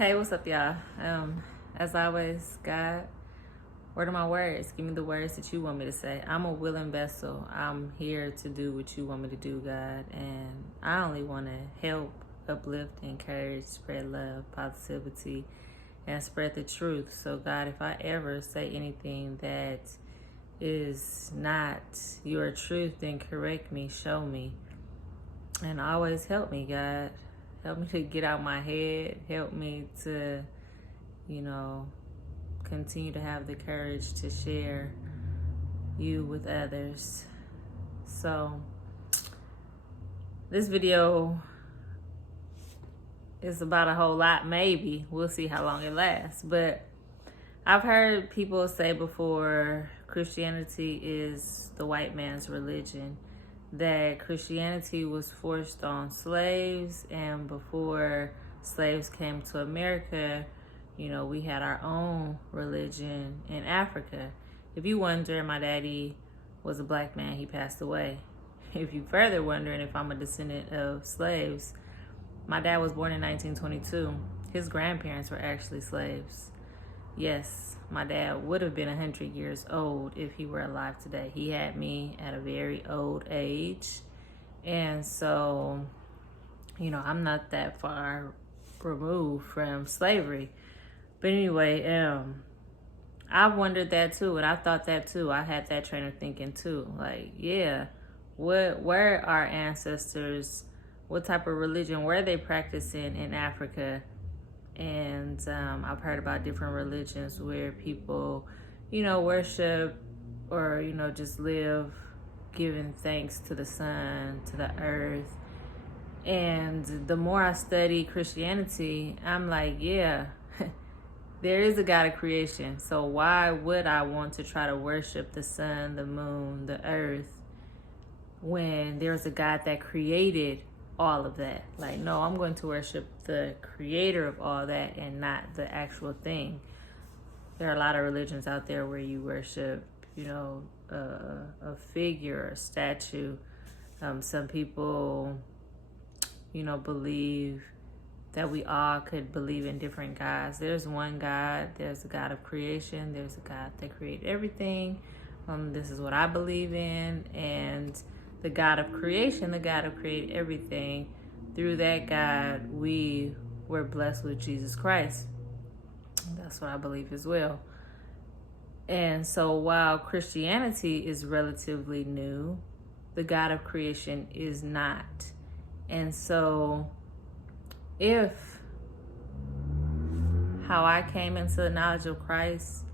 Hey, what's up, y'all? As always, God, word of my words. Give me the words that you want me to say. I'm a willing vessel. I'm here to do what you want me to do, God. And I only want to help, uplift, encourage, spread love, positivity, and spread the truth. So, God, if I ever say anything that is not your truth, then correct me, show me, and always help me, God. Help me to get out my head. Help me to, continue to have the courage to share you with others. So, this video is about a whole lot, maybe. We'll see how long it lasts. But I've heard people say before Christianity is the white man's religion, that Christianity was forced on slaves, and before slaves came to America, we had our own religion in Africa. If you wonder, my daddy was a black man, he passed away. If you further wondering if I'm a descendant of slaves, my dad was born in 1922. His grandparents were actually slaves. Yes, my dad would have been 100 years old if he were alive today. He had me at a very old age. And so, I'm not that far removed from slavery. But anyway, I wondered that too, and I thought that too. I had that train of thinking too. Like, yeah, where our ancestors, what type of religion were they practicing in Africa? And I've heard about different religions where people, worship or, just live giving thanks to the sun, to the earth. And the more I study Christianity, I'm like, yeah, there is a God of creation. So why would I want to try to worship the sun, the moon, the earth, when there's a God that created all of that? Like, no, I'm going to worship the creator of all that and not the actual thing. There are a lot of religions out there where you worship, a figure, a statue. Some people, believe that we all could believe in different gods. There's one God. There's a God of creation. There's a God that created everything. This is what I believe in. And the God of creation, the God who created everything, through that God, we were blessed with Jesus Christ. That's what I believe as well. And so while Christianity is relatively new, the God of creation is not. And so if how I came into the knowledge of Christ,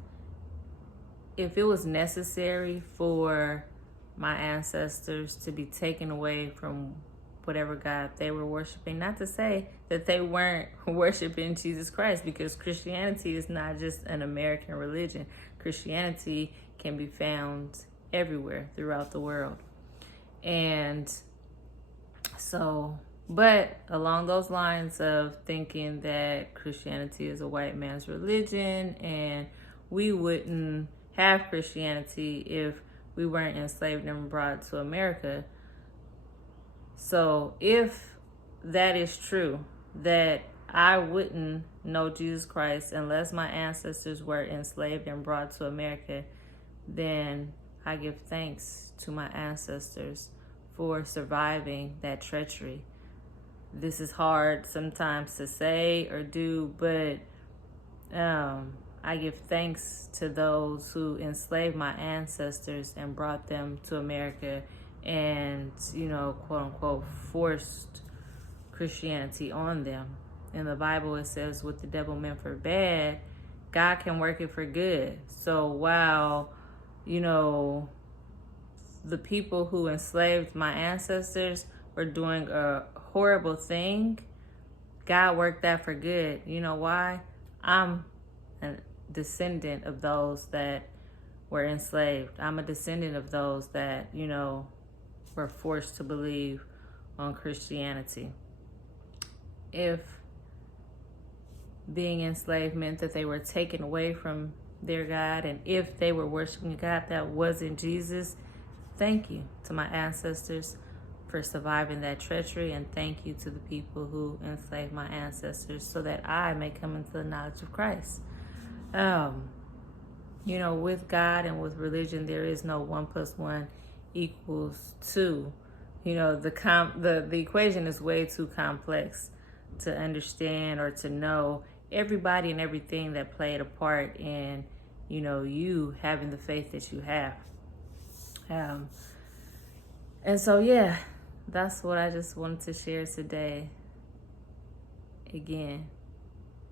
if it was necessary for my ancestors to be taken away from whatever God they were worshiping, not to say that they weren't worshiping Jesus Christ, because Christianity is not just an American religion. Christianity can be found everywhere throughout the world. And so, but along those lines of thinking that Christianity is a white man's religion and we wouldn't have Christianity if we weren't enslaved and brought to America. So if that is true, that I wouldn't know Jesus Christ unless my ancestors were enslaved and brought to America, then I give thanks to my ancestors for surviving that treachery. This is hard sometimes to say or do, but I give thanks to those who enslaved my ancestors and brought them to America and, quote unquote, forced Christianity on them. In the Bible, it says, what the devil meant for bad, God can work it for good. So while, the people who enslaved my ancestors were doing a horrible thing, God worked that for good. You know why? I'm a descendant of those that were enslaved. I'm a descendant of those that, were forced to believe on Christianity. If being enslaved meant that they were taken away from their God, and if they were worshiping a God that wasn't Jesus, thank you to my ancestors for surviving that treachery, and thank you to the people who enslaved my ancestors so that I may come into the knowledge of Christ. With God and with religion, there is no 1 + 1 = 2. The equation is way too complex to understand or to know everybody and everything that played a part in, you having the faith that you have. And so, yeah, that's what I just wanted to share today. Again,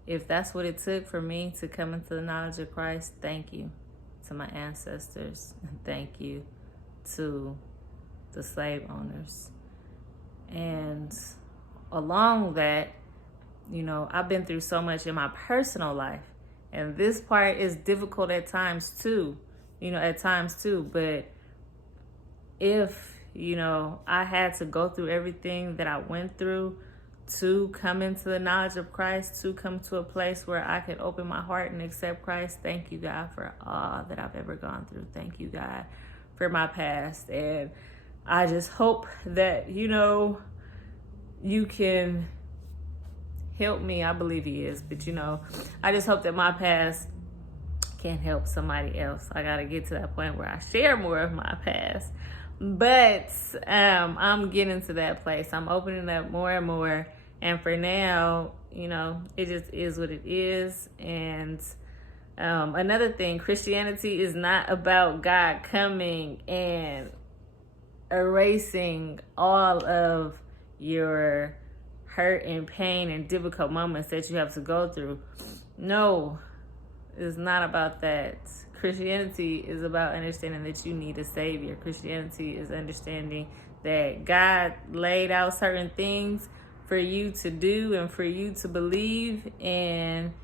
if that's what it took for me to come into the knowledge of Christ, thank you to my ancestors. Thank you to the slave owners. And along that, I've been through so much in my personal life. And this part is difficult at times too, But if, I had to go through everything that I went through to come into the knowledge of Christ, to come to a place where I could open my heart and accept Christ, thank you, God, for all that I've ever gone through. Thank you, God, for my past. And I just hope that, you can help me. I believe he is, but I just hope that my past can help somebody else. I got to get to that point where I share more of my past. But I'm getting to that place. I'm opening up more and more. And for now, it just is what it is. And another thing, Christianity is not about God coming and erasing all of your hurt and pain and difficult moments that you have to go through. No, it's not about that. Christianity is about understanding that you need a savior. Christianity is understanding that God laid out certain things for you to do and for you to believe, and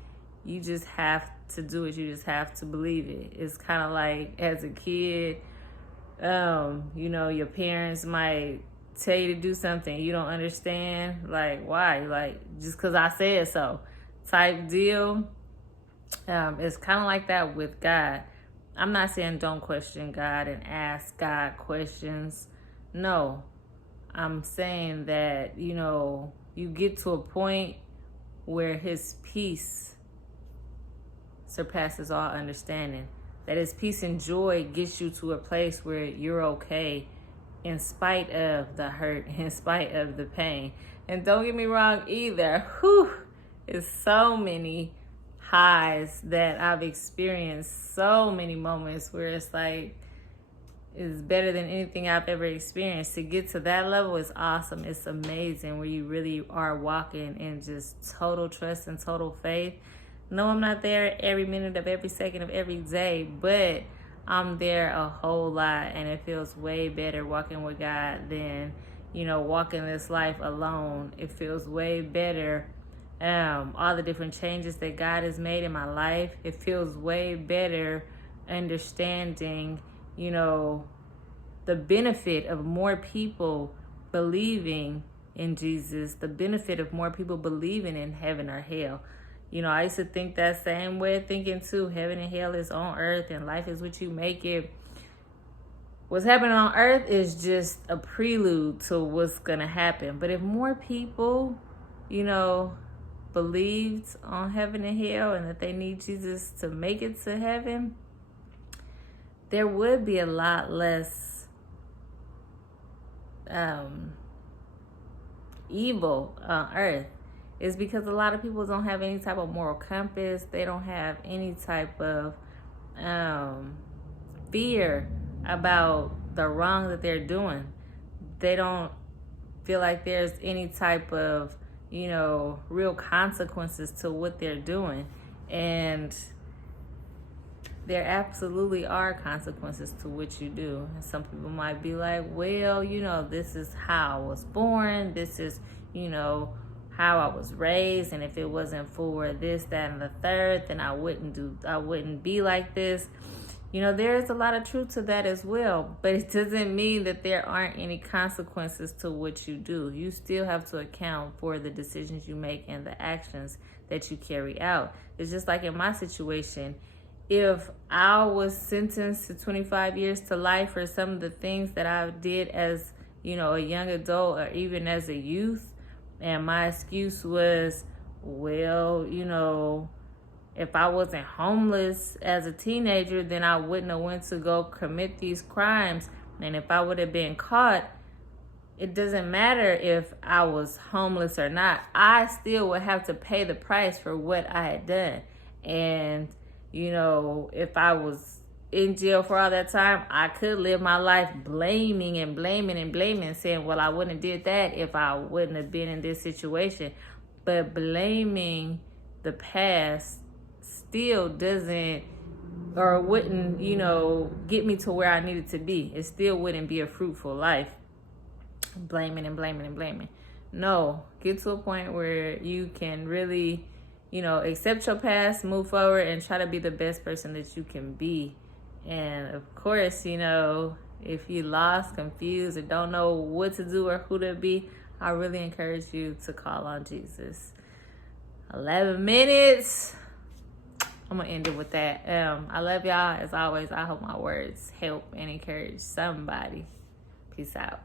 you just have to do it. You just have to believe it. It's kind of like as a kid, your parents might tell you to do something you don't understand, like why, like just because I said so type deal. It's kind of like that with God. I'm not saying don't question God and ask God questions. No, I'm saying that, you get to a point where his peace surpasses all understanding. That his peace and joy gets you to a place where you're okay in spite of the hurt, in spite of the pain. And don't get me wrong either. It's so many highs that I've experienced, so many moments where it's like, it's better than anything I've ever experienced. To get to that level is awesome. It's amazing, where you really are walking in just total trust and total faith. No, I'm not there every minute of every second of every day, but I'm there a whole lot, and it feels way better walking with God than, walking this life alone. It feels way better. All the different changes that God has made in my life, it feels way better understanding, the benefit of more people believing in Jesus, the benefit of more people believing in heaven or hell. I used to think that same way of thinking too. Heaven and hell is on earth and life is what you make it. What's happening on earth is just a prelude to what's going to happen. But if more people, believed on heaven and hell and that they need Jesus to make it to heaven, there would be a lot less evil on earth. It's because a lot of people don't have any type of moral compass. They don't have any type of fear about the wrong that they're doing. They don't feel like there's any type of real consequences to what they're doing. And there absolutely are consequences to what you do. And some people might be like, well, this is how I was born. This is, how I was raised. And if it wasn't for this, that, and the third, then I wouldn't be like this. There's a lot of truth to that as well, but it doesn't mean that there aren't any consequences to what you do. You still have to account for the decisions you make and the actions that you carry out. It's just like in my situation, if I was sentenced to 25 years to life for some of the things that I did as a young adult or even as a youth. And my excuse was, well, if I wasn't homeless as a teenager, then I wouldn't have went to go commit these crimes. And if I would have been caught, it doesn't matter if I was homeless or not. I still would have to pay the price for what I had done. And, if I was in jail for all that time, I could live my life blaming and blaming and blaming, saying, well, I wouldn't have did that if I wouldn't have been in this situation. But blaming the past still doesn't or wouldn't, get me to where I needed to be. It still wouldn't be a fruitful life. Blaming and blaming and blaming. No, get to a point where you can really, accept your past, move forward, and try to be the best person that you can be. And of course, if you lost, confused, or don't know what to do or who to be, I really encourage you to call on Jesus. 11 minutes. I'm going to end it with that. I love y'all. As always, I hope my words help and encourage somebody. Peace out.